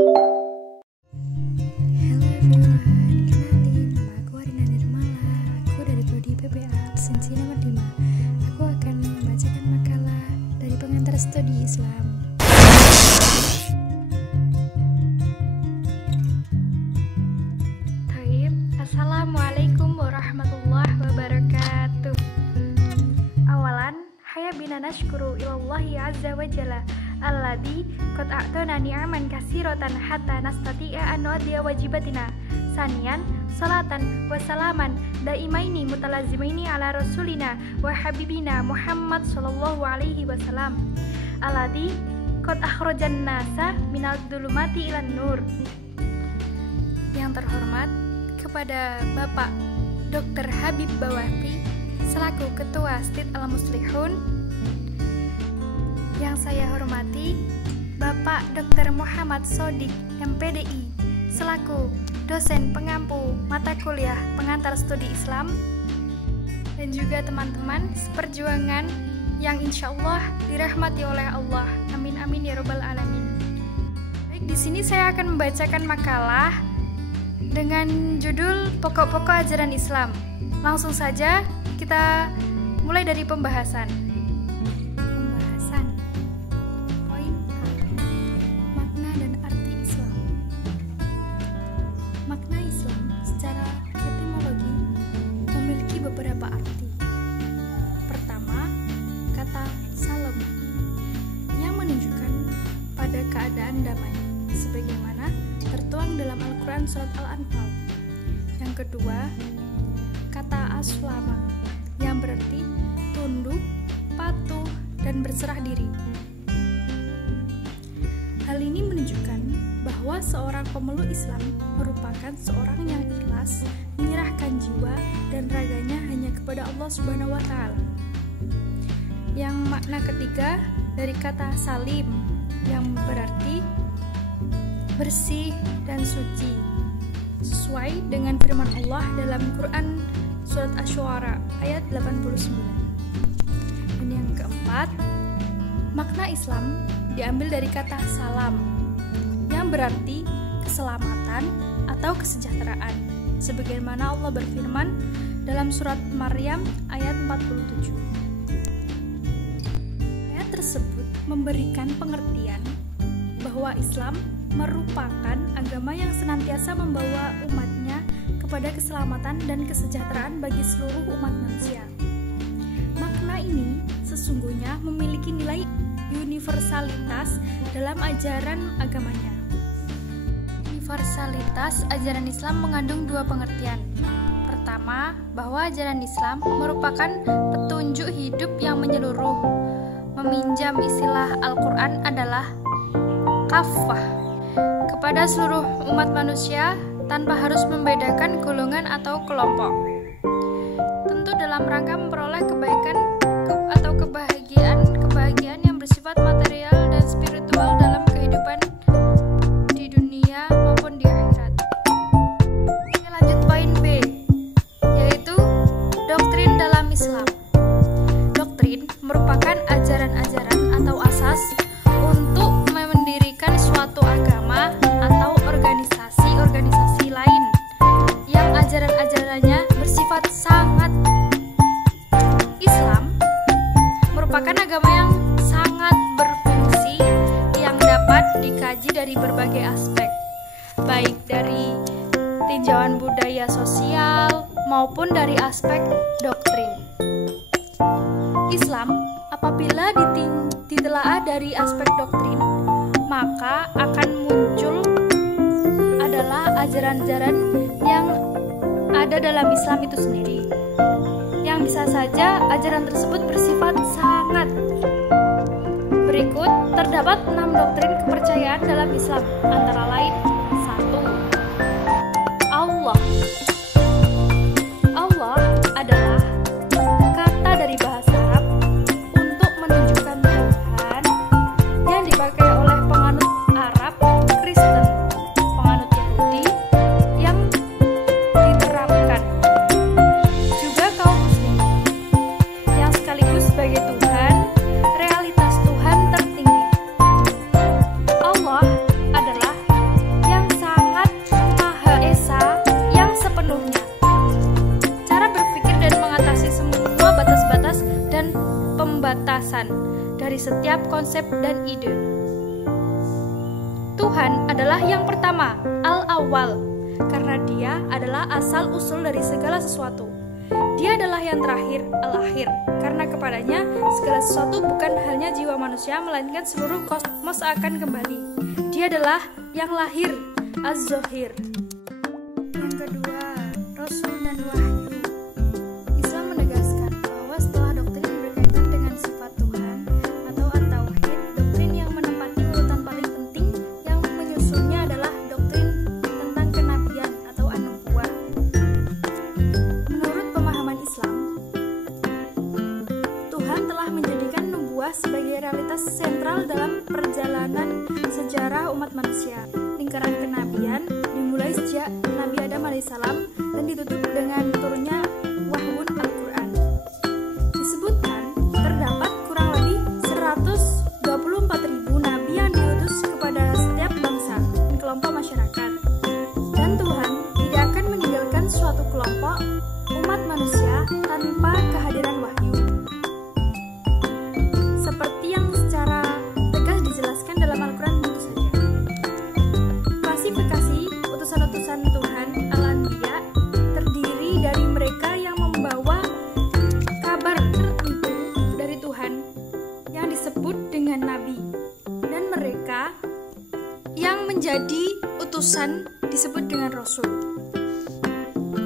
everyone, kenalin, nama aku Arina Nirmala. Aku dari Prodi PPA absensi nomor 5. Aku akan membacakan makalah dari pengantar studi Islam. Taib, Assalamualaikum warahmatullahi wabarakatuh. Awalan, haya bina nashkuru ilallahi azza wa jalla alladzi qad a'tana ni'aman katsiratan hatta nastati'a an nu'addiya wajibatina. Saniyan, salatan wa salaman daimaini mutalazimaini ala rasulina wa habibina Muhammad sallallahu alaihi wasallam alladzi qad akhrajan nasa minal dzulumati ilan nur. Yang terhormat kepada Bapak Dr. Habib Bawafi selaku Ketua Stid Al-Muslihun. Yang saya hormati Bapak Dr. Muhammad Sodik MPDI selaku dosen pengampu mata kuliah pengantar studi Islam, dan juga teman-teman seperjuangan yang insya Allah dirahmati oleh Allah. Amin amin ya robbal alamin. Baik, di sini saya akan membacakan makalah dengan judul Pokok-pokok ajaran Islam. Langsung saja kita mulai dari pembahasan. Poin A. Makna dan arti Islam. Makna Islam secara etimologi memiliki beberapa arti. Pertama, kata salam yang menunjukkan pada keadaan damai, sebagaimana tertuang dalam Al-Quran Surat Al-Anfal. Yang kedua, kata aslama yang berarti tunduk, patuh, dan berserah diri. Hal ini menunjukkan bahwa seorang pemeluk Islam merupakan seorang yang ikhlas menyerahkan jiwa dan raganya hanya kepada Allah Subhanahu wa Ta'ala. Yang makna ketiga dari kata salim yang berarti bersih dan suci, sesuai dengan firman Allah dalam Quran Surat Asy-Syu'ara ayat 89. Dan yang keempat, makna Islam diambil dari kata salam yang berarti keselamatan atau kesejahteraan, sebagaimana Allah berfirman dalam surat Maryam ayat 47. Ayat tersebut memberikan pengertian bahwa Islam merupakan agama yang senantiasa membawa umatnya kepada keselamatan dan kesejahteraan bagi seluruh umat manusia. Makna ini sesungguhnya memiliki nilai universalitas dalam ajaran agamanya. Universalitas ajaran Islam mengandung dua pengertian. Pertama, bahwa ajaran Islam merupakan petunjuk hidup yang menyeluruh. Meminjam istilah Al-Quran adalah kafah kepada seluruh umat manusia tanpa harus membedakan golongan atau kelompok. Tentu dalam rangka memperoleh kebaikan atau kebahagiaan yang bersifat material dan spiritual dalam kehidupan di dunia maupun di akhirat. Oke, lanjut poin B, yaitu doktrin dalam Islam. Doktrin merupakan ajaran-ajaran atau asas untuk mendirikan suatu agama atau organisasi lain yang ajaran-ajarannya bersifat sangat. Islam merupakan agama yang sangat berfungsi yang dapat dikaji dari berbagai aspek, baik dari tinjauan budaya sosial maupun dari aspek doktrin. Islam apabila ditelaah dari aspek doktrin, maka akan muncul adalah ajaran-ajaran yang ada dalam Islam itu sendiri, yang bisa saja ajaran tersebut bersifat sangat. Berikut terdapat 6 doktrin kepercayaan dalam Islam, antara lain 1. Allah. Allah adalah kata dari bahasa Arab untuk menunjukkan Tuhan yang dipakai oleh penganut Arab, Kristen, penganut Yahudi yang diterapkan juga kaum muslim yang sekaligus sebagai Tuhan, realitas Tuhan tertinggi. Allah adalah pembatasan dari setiap konsep dan ide. Tuhan adalah yang pertama, al-awwal, karena Dia adalah asal-usul dari segala sesuatu. Dia adalah yang terakhir, al-akhir, karena kepadanya segala sesuatu bukan hanya jiwa manusia, melainkan seluruh kosmos akan kembali. Dia adalah yang lahir, az-zahir. Yang kedua, Rasul dan Wahyu. Islam menegaskan bahwa setelah doktrin berkaitan dengan sifat Tuhan atau at-tauhid, doktrin yang menempati urutan paling penting yang menyusulnya adalah doktrin tentang kenabian atau an-nubuwah. Menurut pemahaman Islam, Tuhan telah menjadikan nubuwah sebagai realitas sentral dalam perjalanan sejarah umat manusia. Lingkaran kenabian dimulai sejak Nabi Adam alaihissalam dan ditutup dengan turunnya wahyun Al-Quran. Disebutkan terdapat kurang lebih 124.000 nabi yang diutus kepada setiap bangsa dan kelompok masyarakat. Dan Tuhan tidak akan meninggalkan suatu kelompok umat manusia tanpa kehadiran wahyu. Seperti yang secara tegas dijelaskan dalam Al-Quran tentu saja. Klasifikasi utusan-utusan Tuhan al-anbiya terdiri dari mereka yang membawa kabar tertentu dari Tuhan yang disebut dengan nabi, dan mereka yang menjadi utusan disebut dengan rasul,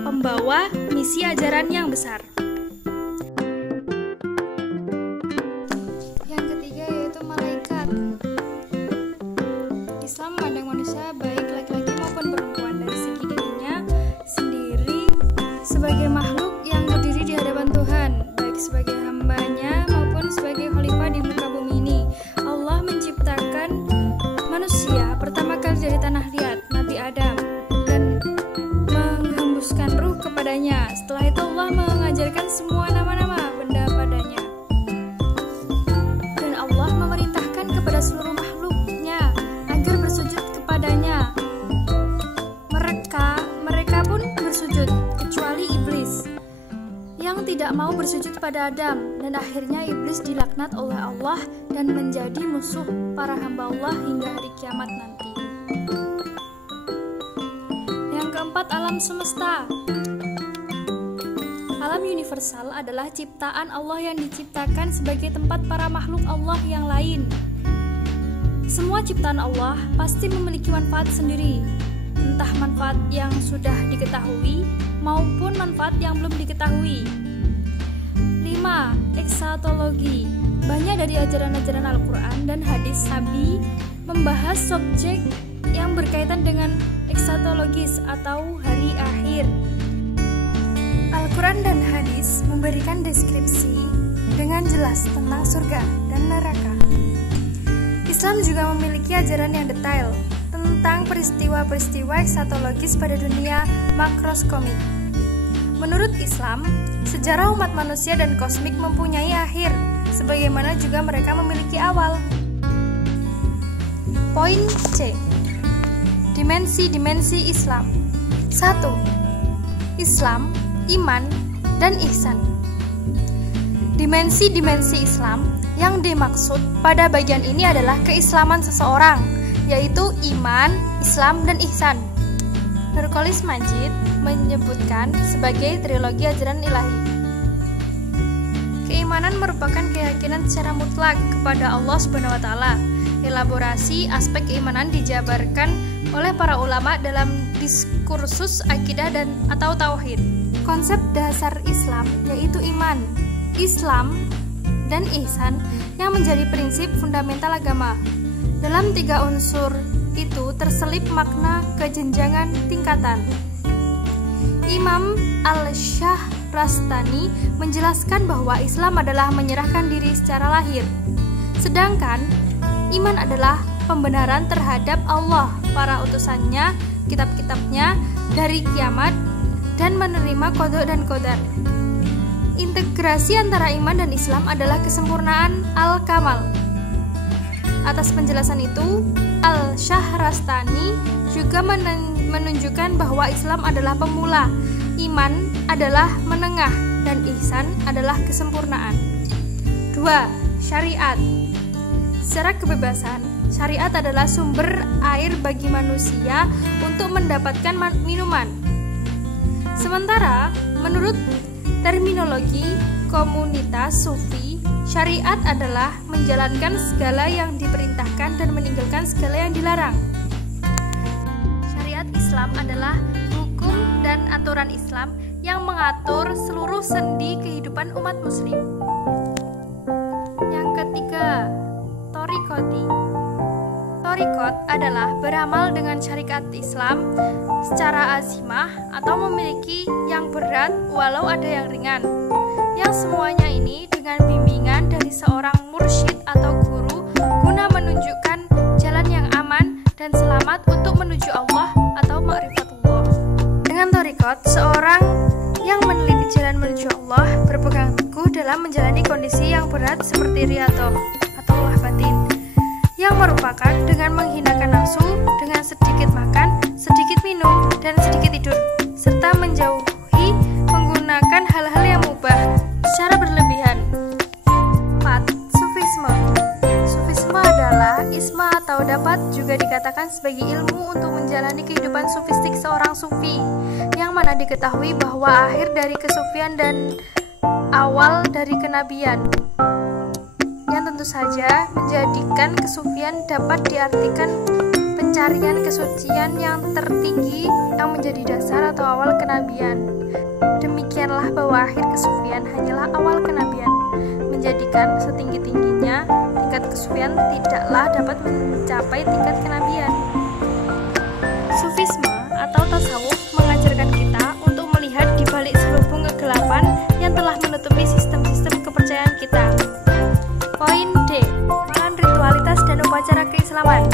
pembawa misi ajaran yang besar. Yang ketiga yaitu malaikat. Islam memandang manusia baik laki-laki maupun perempuan dari segi dirinya sendiri sebagai makhluk yang berdiri di hadapan Tuhan, baik sebagai hambanya maupun sebagai khalifah di muka bumi ini. Allah menciptakan manusia pertama kali dari tanah liat, Nabi Adam, dan menghembuskan ruh kepadanya. Setelah itu Allah mengajarkan semua nama-nama benda padanya. Dan Allah memerintahkan kepada seluruh makhluknya agar bersujud kepadanya. Mereka pun bersujud, kecuali iblis yang tidak mau bersujud pada Adam, dan akhirnya iblis dilaknat oleh Allah dan menjadi musuh para hamba Allah hingga hari kiamat nanti. Yang keempat, alam semesta. Alam universal adalah ciptaan Allah yang diciptakan sebagai tempat para makhluk Allah yang lain. Semua ciptaan Allah pasti memiliki manfaat sendiri, entah manfaat yang sudah diketahui maupun manfaat yang belum diketahui. 5. Eksatologi. Banyak dari ajaran-ajaran Al-Quran dan hadis Nabi membahas subjek yang berkaitan dengan eksatologis atau hari akhir. Al-Quran dan hadis memberikan deskripsi dengan jelas tentang surga dan neraka. Islam juga memiliki ajaran yang detail tentang peristiwa-peristiwa eksatologis pada dunia makroskopik. Menurut Islam, sejarah umat manusia dan kosmik mempunyai akhir, sebagaimana juga mereka memiliki awal. Poin C. Dimensi-dimensi Islam. 1. Islam, iman, dan ihsan. Dimensi-dimensi Islam yang dimaksud pada bagian ini adalah keislaman seseorang, yaitu iman, Islam, dan ihsan. Nurkolis Majid menyebutkan sebagai trilogi ajaran ilahi. Keimanan merupakan keyakinan secara mutlak kepada Allah SWT. Elaborasi aspek keimanan dijabarkan oleh para ulama dalam diskursus akidah dan atau tauhid. Konsep dasar Islam yaitu iman, Islam, dan ihsan yang menjadi prinsip fundamental agama. Dalam 3 unsur itu terselip makna kejenjangan tingkatan. Imam Al-Shahrastani menjelaskan bahwa Islam adalah menyerahkan diri secara lahir, sedangkan iman adalah pembenaran terhadap Allah, para utusannya, kitab-kitabnya dari kiamat, dan menerima qada dan qadar. Integrasi antara iman dan Islam adalah kesempurnaan al-kamal. Atas penjelasan itu, Al-Shahrastani juga menunjukkan bahwa Islam adalah pemula, iman adalah menengah, dan ihsan adalah kesempurnaan. 2. 2. Syariat. Secara kebebasan, syariat adalah sumber air bagi manusia untuk mendapatkan minuman. Sementara, menurut terminologi komunitas sufi, syariat adalah menjalankan segala yang diperintahkan dan meninggalkan segala yang dilarang. Syariat Islam adalah hukum dan aturan Islam yang mengatur seluruh sendi kehidupan umat muslim. Yang ketiga, Thariqati. Thariqat adalah beramal dengan syariat Islam secara azimah atau memiliki yang berat walau ada yang ringan. Yang semuanya ini dengan bimbingan dari seorang mursyid atau guru guna menunjukkan jalan yang aman dan selamat untuk menuju Allah atau ma'rifatullah. Dengan thariqat, seorang yang meneliti jalan menuju Allah berpegang teguh dalam menjalani kondisi yang berat seperti riyadhah atau batin, yang merupakan dengan menghinakan nafsu, dengan sedikit makan, sedikit minum, dan sedikit tidur, serta menjauhi menggunakan hal-hal yang mubah secara berlebihan. 4. Sufisme. Sufisme adalah isma atau dapat juga dikatakan sebagai ilmu untuk menjalani kehidupan sufistik seorang sufi, yang mana diketahui bahwa akhir dari kesufian dan awal dari kenabian, yang tentu saja menjadikan kesufian dapat diartikan pencarian kesucian yang tertinggi yang menjadi dasar atau awal kenabian. Demikianlah bahwa akhir kesufian hanyalah awal kenabian, menjadikan setinggi-tingginya tingkat kesufian tidaklah dapat mencapai tingkat kenabian. Sufisme atau tasawuf mengajarkan kita untuk melihat di balik selubung kegelapan yang telah menutupi sistem-sistem kepercayaan kita. Poin D. Peran ritualitas dan upacara keislaman.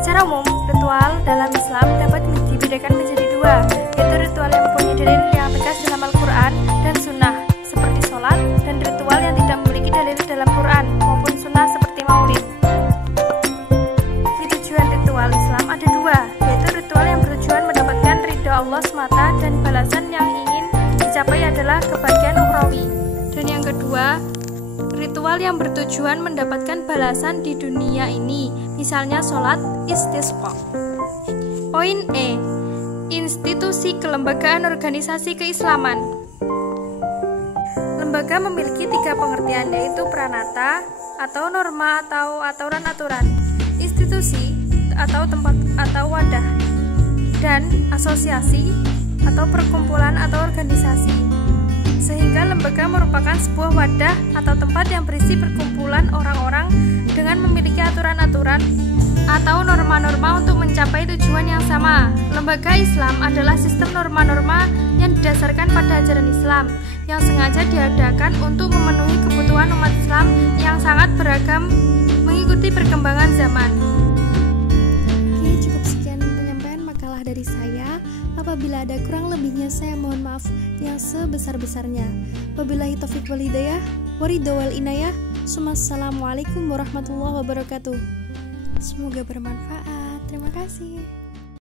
Secara umum, ritual dalam Islam dapat dibedakan menjadi dua, yaitu ritual yang mempunyai dalil yang tegas dalam Al-Quran dan Sunnah, seperti sholat, dan ritual yang tidak memiliki dalil dalam Quran maupun Sunnah seperti maulid. Tujuan ritual Islam ada dua, yaitu ritual yang bertujuan mendapatkan ridha Allah semata dan balasan yang ingin dicapai adalah kebahagiaan ukhrawi. Dan yang kedua, ritual yang bertujuan mendapatkan balasan di dunia ini, misalnya sholat istisqa. Poin E. Institusi kelembagaan organisasi keislaman. Lembaga memiliki tiga pengertian, yaitu pranata atau norma atau aturan-aturan, institusi atau tempat atau wadah, dan asosiasi atau perkumpulan atau organisasi. Sehingga lembaga merupakan sebuah wadah atau tempat yang berisi perkumpulan orang-orang dengan memiliki aturan-aturan atau norma-norma untuk mencapai tujuan yang sama. Lembaga Islam adalah sistem norma-norma yang didasarkan pada ajaran Islam yang sengaja diadakan untuk memenuhi kebutuhan umat Islam yang sangat beragam mengikuti perkembangan zaman. Oke, cukup sekian penyampaian makalah dari saya. Apabila ada kurang lebihnya, saya mohon maaf yang sebesar-besarnya. Wabillahi taufiq wal hidayah, waridho wal inayah. Assalamualaikum warahmatullahi wabarakatuh. Semoga bermanfaat. Terima kasih.